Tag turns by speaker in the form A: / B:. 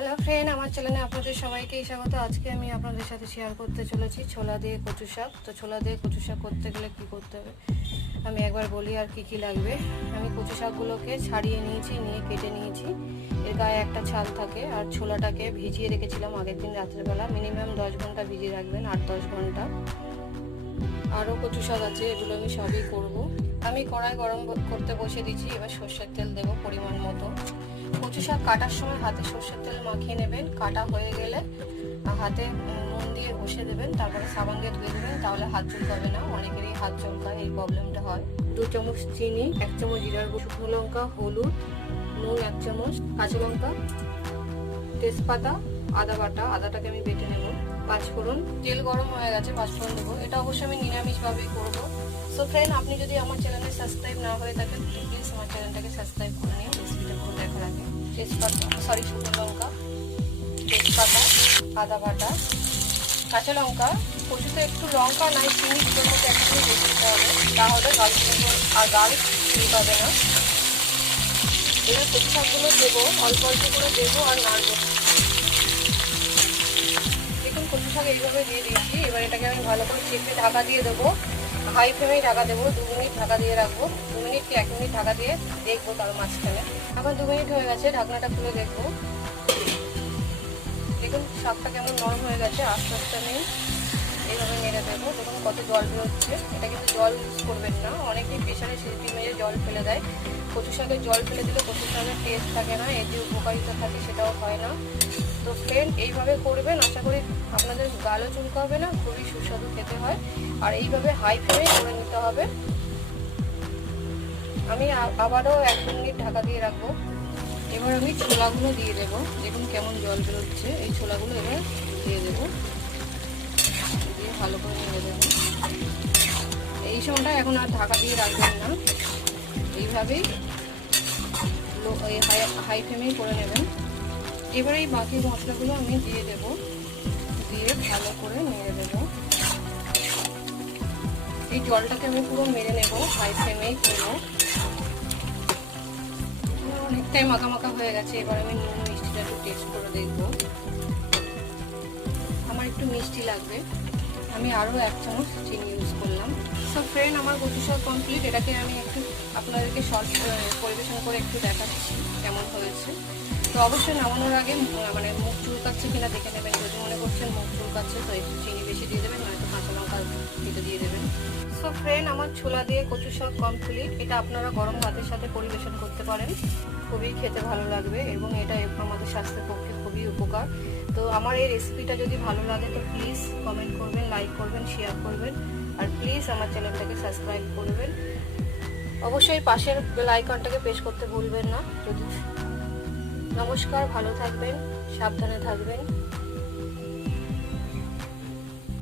A: Hello friend আমার চ্যানেলে আপনাদের সবাইকে স্বাগত। আজকে আমি আপনাদের সাথে শেয়ার করতে চলেছি ছোলা দিয়ে কচু শাক। তো ছোলা দিয়ে কচু শাক করতে গেলে কি করতে হবে? আমি একবার বলি আর কি কি লাগবে। আমি কচু শাকগুলোকে ছাড়িয়ে নিয়েছি, নিয়ে কেটে নিয়েছি। এর গায়ে একটা ছাল থাকে আর ছোলাটাকে ভিজিয়ে রেখেছিলাম আগের দিন রাত্রেবেলা। মিনিমাম দশ ঘণ্টা ভিজিয়ে রাখবেন, আট দশ ঘণ্টা। আরও কচু শাক আছে, এগুলো আমি সবই করব। আমি কড়াই গরম করতে বসে দিয়েছি। এবার সর্ষের তেল দেবো পরিমাণ মতো। কচু শাক কাটার সময় হাতে সর্ষের তেল মাখিয়ে নেবেন। কাটা হয়ে গেলে হাতে নুন দিয়ে ঘষে দেবেন, তারপরে সাবান দিয়ে ধুয়ে দেবেন, তাহলে হাত চুলকাবে না। অনেকেরই হাত চুলকায়, এই প্রবলেমটা হয়। দু চামচ চিনি, এক চামচ জিরার শুকনো লঙ্কা, হলুদ, নুন এক চামচ, কাঁচা লঙ্কা, তেজপাতা, আদা বাটা, আদাটাকে আমি বেটে নেব। পাঁচফোড়ন তেল গরম হয়ে গেছে পাঁচফোড়ন দেবো। এটা অবশ্যই আমি নিরামিষভাবেই করব। সো ফ্রেন্ড আপনি যদি আমার চ্যানেলে সাবস্ক্রাইব না হয়ে থাকেন প্লিজ আমার চ্যানেলটাকে সাবস্ক্রাইব করে নিন। রেসিপিটা পুরো দেখার আগে। তেজপাতা সরি শুকনো লঙ্কা, তেজপাতা, আদা বাটা, কাঁচা লঙ্কা, কচুতে একটু লঙ্কা নাই, চিনি দুটোর মধ্যে একটু বেশি দিতে হবে। তাহলে গাল আর গাল ঠিক হবে না। এবার কচু দেবো, অল্প অল্প করে দেবো আর নাড়বো। দেখুন, কচু শাক এইভাবে দিয়ে দিয়েছি। এবার এটাকে আমি ভালো করে চেপে ঢাকা দিয়ে দেবো। হাই ফ্লেমেই ঢাকা দেবো, দু মিনিট ঢাকা দিয়ে রাখব। দু মিনিট কি এক মিনিট ঢাকা দিয়ে দেখব তার মাঝখানে। এখন দু মিনিট হয়ে গেছে, ঢাকনাটা খুলে দেখব। দেখুন, শাকটা কেমন নরম হয়ে গেছে, আস্তে আস্তে আমি এইভাবে নেড়ে দেবো। দেখুন কত জল বেরোচ্ছে। এটা কিন্তু জল ইউজ করবেন না। অনেকেই প্রেশারে সিটি মেরে জল ফেলে দেয়। কচু শাকের জল ফেলে দিলে কচু শাকের টেস্ট থাকে না, এর যে উপকারিতা থাকে সেটাও হয় না। তো ফ্রেন্ড এইভাবে করবেন, আশা করি আপনাদের গালও চুলকাবে না, খুবই সুস্বাদু হয়। আর এইভাবে হাই ফ্লেমে করে নিতে হবে। আমি আবারও এক মিনিট ঢাকা দিয়ে রাখব। এবার আমি ছোলাগুলো দিয়ে দেবো। দেখুন কেমন জল বেরোচ্ছে। এই ছোলাগুলো এবার দিয়ে দেবো। দিয়ে ভালো করে নিয়ে দেবো। এই সময়টা এখন আর ঢাকা দিয়ে রাখবেন না। এইভাবেই হাই হাই ফ্লেমেই করে নেবেন। এবার এই বাকি মশলাগুলো আমি দিয়ে দেব। দিয়ে ভালো করে নিয়ে দেবো। এই জলটাকে আমি পুরো মেরে নেব হাই ফ্লেমেই করব অনেকটাই মাখা মাখা হয়ে গেছে, এবার আমি নুন, মিষ্টিটা একটু টেস্ট করে দেখব। আমার একটু মিষ্টি লাগবে। আমি আরও এক চামচ চিনি ইউজ করলাম। সব ফ্রেন্ড আমার সব কমপ্লিট এটাকে আমি একটু আপনাদেরকে শর্ট পরিবেশন করে একটু দেখাচ্ছি কেমন হয়েছে। তো অবশ্যই নামানোর আগে মানে মুখ চুলকাচ্ছে কিনা দেখে নেবেন। যদি মনে করছেন মুখ চুলকাচ্ছে তো একটু চিনি বেশি দিয়ে দেবেন, নয়তো কাঁচা লঙ্কা কেটে দিয়ে দেবেন। সো ফ্রেন্ড আমার ছোলা দিয়ে কচু শাক কমপ্লিট এটা আপনারা গরম ভাতের সাথে পরিবেশন করতে পারেন। খুবই খেতে ভালো লাগবে এবং এটা আমাদের স্বাস্থ্যের পক্ষে খুবই উপকার। তো আমার এই রেসিপিটা যদি ভালো লাগে, তো প্লিজ কমেন্ট করবেন লাইক করবেন শেয়ার করবেন। আর প্লিজ আমার চ্যানেলটাকে সাবস্ক্রাইব করবেন। অবশ্যই পাশের বেল আইকনটাকে প্রেস করতে ভুলবেন না। যদি নমস্কার, ভালো থাকবেন, সাবধানে থাকবেন।